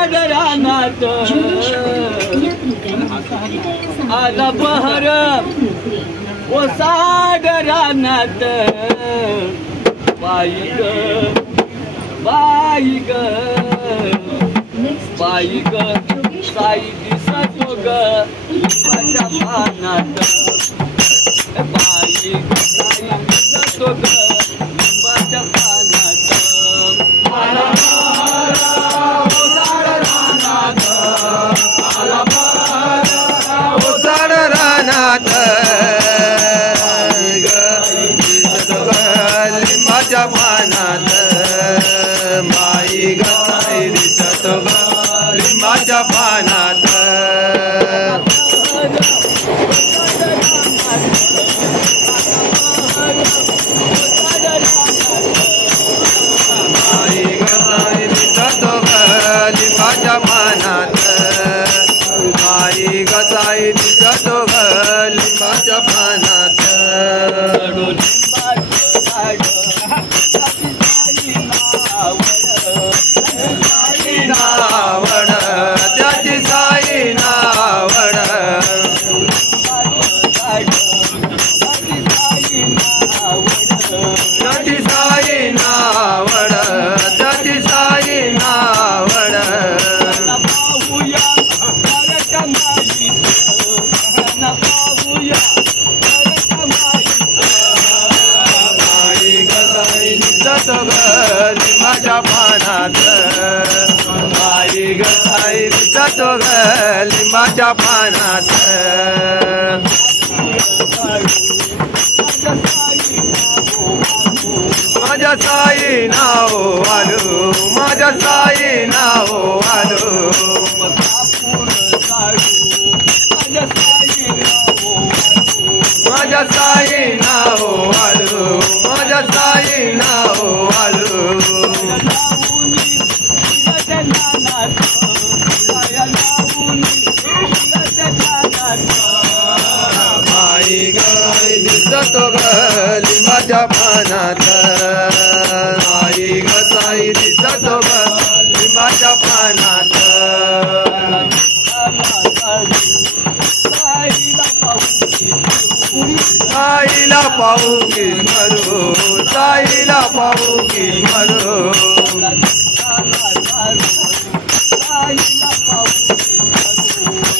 साड रानात आला बहर ओ साड रानात बाई ग बाई ग बाई ग साई दिसतो ग माझ्या पानात बाई ग साई दिसतो ग माझ्या पानात आला ओ साड रानात आला ओ साड रानात माझ्या पानात बाई ग साई दिसतो ग माझ्या पानात बाई ग साई दिसतो ग माझ्या पानात बाई ग साई दिसतो ग माझ्या पानात नावड त्याची साई नावड त्याची साई नावड त्याची साई नावड बाई ग साई दिसतो ग माझ्या पानात बाई ग साई दिसतो ग लिंबाच्या पानात माझ्या साई नाव आलो माझ्या साई नाव आलो माझ्या साई नाव आलो माझ्या साई नाव आलो बाई ग साई दिसतो ग लिंबाच्या पानात बाई ग साई दिसतो ग लिंबाच्या पानात साईला पाहू की मरू साईला पाहू की मरू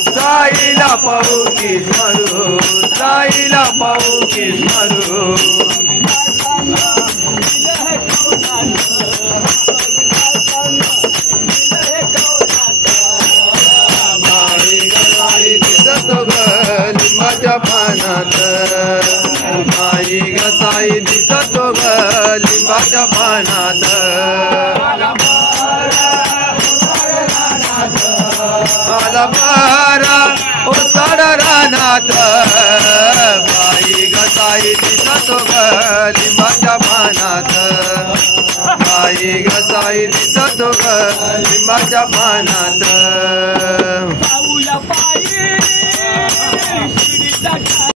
साईला पाहू की मरू साईला पाहू की मरू बाई ग साई दिसतो ग लिंबाच्या पानात बाई ग साई दिसतो ग लिंबाच्या पानात आला बारा ओ साड रानात बाई ग साई दिसतो ग लिंबाच्या पानात बाई ग साई दिसतो ग लिंबाच्या पानात